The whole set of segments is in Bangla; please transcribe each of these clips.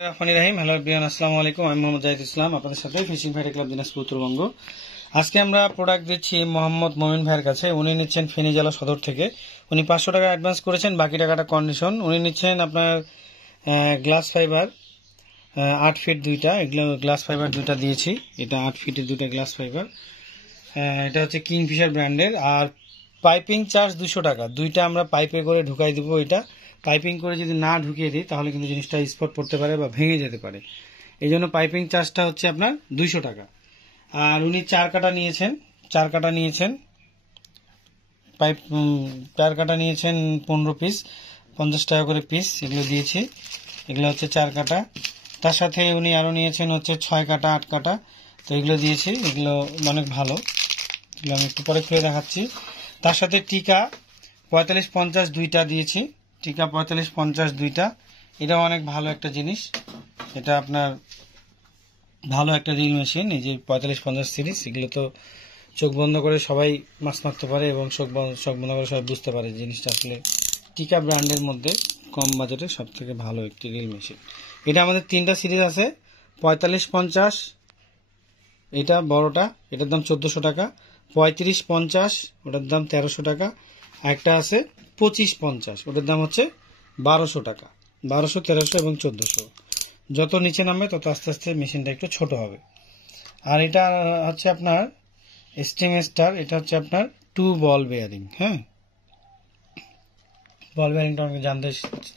রহিম হ্যালো এভরিওয়ান, আসসালামু আলাইকুম। আমি মোহাম্মদ জাহিদ ইসলাম, আপনাদের সাথে fishing fighter club Dinajpur Uttarbanga. আজকে আমরা প্রোডাক্ট দিচ্ছি মোহাম্মদ মমিন ভাইয়ের কাছে। উনি নিচ্ছেন ফেনী জেলা সদর থেকে। উনি 500 টাকা অ্যাডভান্স করেছেন, বাকি টাকাটা কন্ডিশন। উনি নিচ্ছেন আপনার গ্লাস ফাইবার 8 ফিট দুইটা, এগুলো গ্লাস ফাইবার দুইটা দিয়েছি। এটা 8 ফিটের দুইটা গ্লাস ফাইবার, এটা হচ্ছে কিংফিশার ব্র্যান্ডের। আর পাইপিং চার্জ 200 টাকা, দুইটা আমরা পাইপে করে ঢুকাই দিব। এটা পাইপিং করে যদি না ঢুকিয়ে দিই তাহলে কিন্তু জিনিসটা স্পট পড়তে পারে বা ভেঙে যেতে পারে। এই জন্য পাইপিং চার্জটা হচ্ছে আপনার 200 টাকা। আর উনি 4 কাটা নিয়েছেন, 4 কাটা নিয়েছেন পাইপ, 4 কাটা নিয়েছেন 15 পিস, 50 টাকা করে পিস, এগুলো দিয়েছি। এগুলো হচ্ছে 4 কাটা। তার সাথে উনি আরও নিয়েছেন হচ্ছে 6 কাটা 8 কাটা, তো এগুলো দিয়েছি। এগুলো অনেক ভালো, এগুলো আমি একটু পরে খুলে দেখাচ্ছি। তার সাথে টিকা 45-50 দুইটা দিয়েছি, টিকা 45-50 দুইটা। এটাও অনেক ভালো একটা জিনিস, এটা আপনার ভালো একটা রিল মেশিন। এই যে 45-50 সিরিজ, এগুলো তো চোখ বন্ধ করে সবাই মাছ মারতে পারে এবং চোখ বন্ধ করে সবাই বুঝতে পারে জিনিসটা আসলে টিকা ব্র্যান্ডের মধ্যে কম বাজেটে সব থেকে ভালো একটি রিল মেশিন। এটা আমাদের 3টা সিরিজ আছে, 45-50 এটা বড়টা, এটার দাম 1400 টাকা। 35-50 ওটার দাম 1300 টাকা। একটা আছে 25-50, ওটার দাম হচ্ছে 1200 টাকা। 1200, 1300 এবং 1400। যত নিচে নামবে তত আস্তে আস্তে মেশিনটা একটু ছোট হবে। আর এটা হচ্ছে আপনার স্টিম স্টার, এটা হচ্ছে আপনার 2 বল বেয়ারিং। হ্যাঁ, বল বেয়ারিংটা আমাকে জানতে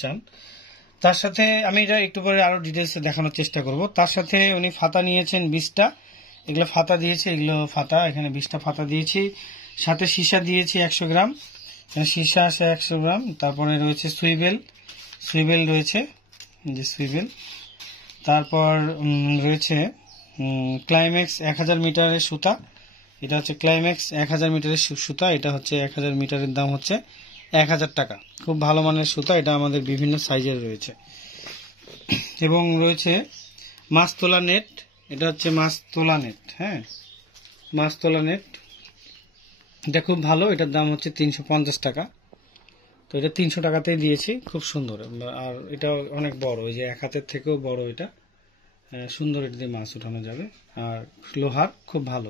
চান। তার সাথে আমি এটা একটু পরে আরো ডিটেলসে দেখানোর চেষ্টা করব। তার সাথে উনি ফাতা নিয়েছেন 20টা, এগুলো ফাতা দিয়েছে, এগুলো ফাতা, এখানে 20টা ফাতা দিয়েছি। সাথে সীসা দিয়েছি 100 গ্রাম, এখানে সীসা আছে 100 গ্রাম। তারপরে রয়েছে সুইবেল রয়েছে, যে সুইবেল। তারপর রয়েছে ক্লাইম্যাক্স 1000 মিটারের সুতা, এটা হচ্ছে ক্লাইম্যাক্স 1000 মিটারের সুতা। এটা হচ্ছে 1000 মিটারের দাম হচ্ছে 1000 টাকা। খুব ভালো মানের সুতা, এটা আমাদের বিভিন্ন সাইজের রয়েছে। এবং রয়েছে মাছ তোলা নেট, এটা হচ্ছে মাছ তোলা নেট। হ্যাঁ, মাছ তোলা নেট, এটা খুব ভালো, এটার দাম হচ্ছে 350 টাকা। তো এটা 300 টাকাতেই দিয়েছি, খুব সুন্দর। আর এটা অনেক বড়, এই যে এক হাতের থেকেও বড়, এটা সুন্দর, এটা দিয়ে মাছ উঠানো যাবে। আর লোহার, খুব ভালো,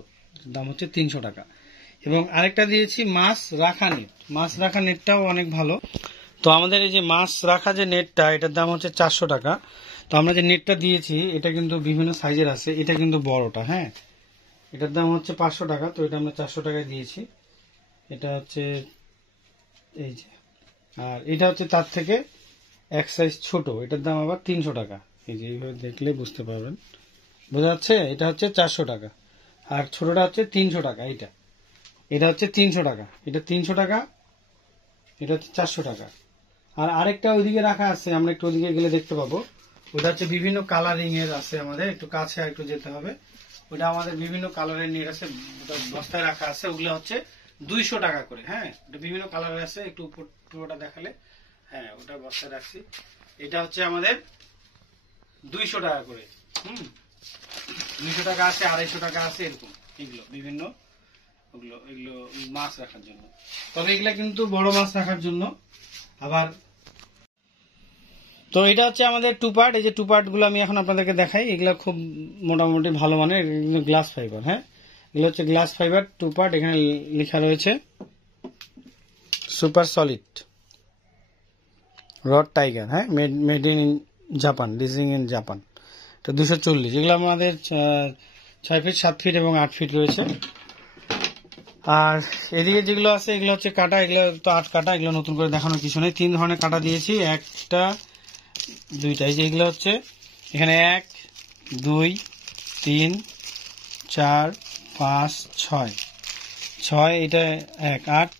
দাম হচ্ছে 300 টাকা। এবং আরেকটা দিয়েছি মাছ রাখা নেট, মাছ রাখা নেটটাও অনেক ভালো। তো আমাদের এই যে মাছ রাখা যে নেটটা, এটার দাম হচ্ছে 400 টাকা। তো আমরা যে নেটটা দিয়েছি এটা কিন্তু বিভিন্ন সাইজের আছে, এটা কিন্তু বড়টা। হ্যাঁ, এটার দাম হচ্ছে 500 টাকা, তো এটা আমরা 400 টাকায় দিয়েছি। এটা হচ্ছে এই যে, আর এটা হচ্ছে তার থেকে এক সাইজ ছোট, এটার দাম আবার 300 টাকা। এই যে এইভাবে দেখলে বুঝতে পারবেন, বোঝা যাচ্ছে। এটা হচ্ছে 400 টাকা, আর ছোটটা হচ্ছে 300 টাকা। এটা হচ্ছে 300 টাকা, এটা 300 টাকা, এটা হচ্ছে 400 টাকা। আর আরেকটা ওইদিকে রাখা আছে, আমরা একটু ওইদিকে গেলে দেখতে পাবো। ওটা হচ্ছে বিভিন্ন কালারিং এর আছে, আমাদের একটু কাছে একটু যেতে হবে। ওটা আমাদের বিভিন্ন কালারের নেট আছে, বস্তায় রাখা আছে। ওগুলো হচ্ছে 200 টাকা করে। হ্যাঁ, ওটা বিভিন্ন কালারের আছে, একটু পুরোটা দেখালে। হ্যাঁ, ওটা বস্তায় রাখছি। এটা হচ্ছে আমাদের 200 টাকা করে। 200 টাকা আছে, 250 টাকা আছে, এরকম। এগুলো বিভিন্ন, এগুলো মাছ রাখার জন্য। তবে এগুলা কিন্তু বড় মাছ রাখার জন্য। আবার তো এটা হচ্ছে আমাদের 2 পার্ট। এই যে 2 পার্ট গুলো আমি এখন আপনাদেরকে দেখাই, এগুলো খুব মোটামুটি ভালো মানের, গ্লাস ফাইবার। হ্যাঁ, এগুলো হচ্ছে গ্লাস ফাইবার 2 পার্ট। এখানে লেখা রয়েছে সুপার সলিড রড টাইগার। হ্যাঁ, made in Japan, designed in Japan. তো 240, এগুলো আমাদের 6 ফিট, 7 ফিট এবং 8 ফিট রয়েছে। আর এদিকে যেগুলো আছে এগুলো হচ্ছে কাটা, এগুলো তো 8 কাটা, এগুলো নতুন করে দেখানোর কিছু নেই। 3 ধরনের কাটা দিয়েছি, একটা দুইটা। এই যে এগুলো হচ্ছে এখানে 1 2 3 4 5 6, এটা 1 8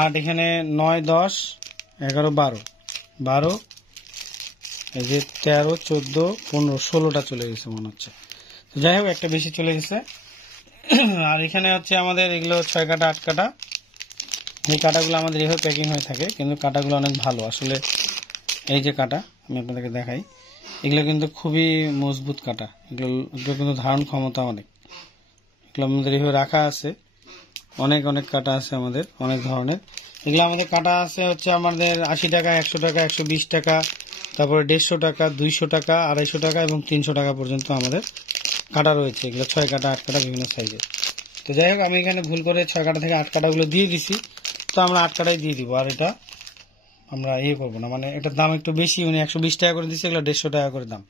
8, এখানে 9 10 11 12, এই যে 13 14 15 16টা চলে গেছে মনে হচ্ছে। যাই হোক, একটা বেশি চলে গেছে। আর এখানে হচ্ছে আমাদের এগুলো 6 কাটা 8 কাটা। এই কাটাগুলো আমাদের এভাবে প্যাকিং হয়ে থাকে, কিন্তু কাটাগুলো অনেক ভালো আসলে। এই যে কাটা আমি আপনাদেরকে দেখাই, এগুলো কিন্তু খুবই মজবুত কাটা, এগুলো কিন্তু ধারণ ক্ষমতা অনেক। এগুলো আমাদের এইভাবে রাখা আছে, অনেক কাটা আছে আমাদের, অনেক ধরনের। এগুলো আমাদের কাটা আছে হচ্ছে আমাদের 80 টাকা, 100 টাকা, 120 টাকা, তারপরে 150 টাকা, 200 টাকা, 250 টাকা এবং 300 টাকা পর্যন্ত আমাদের কাটা রয়েছে। এগুলো 6 কাটা, 8 কাটা বিভিন্ন সাইজের। তো যাই হোক, আমি এখানে ভুল করে 6 কাটা থেকে 8 কাটাগুলো দিয়ে দিছি, তো আমরা 8 কাটাই দিয়ে দিব। আর এটা আমরা করবো না, মানে এটার দাম একটু বেশি, উনি 120 টাকা করে দিচ্ছে, এগুলো 150 টাকা করে দাম।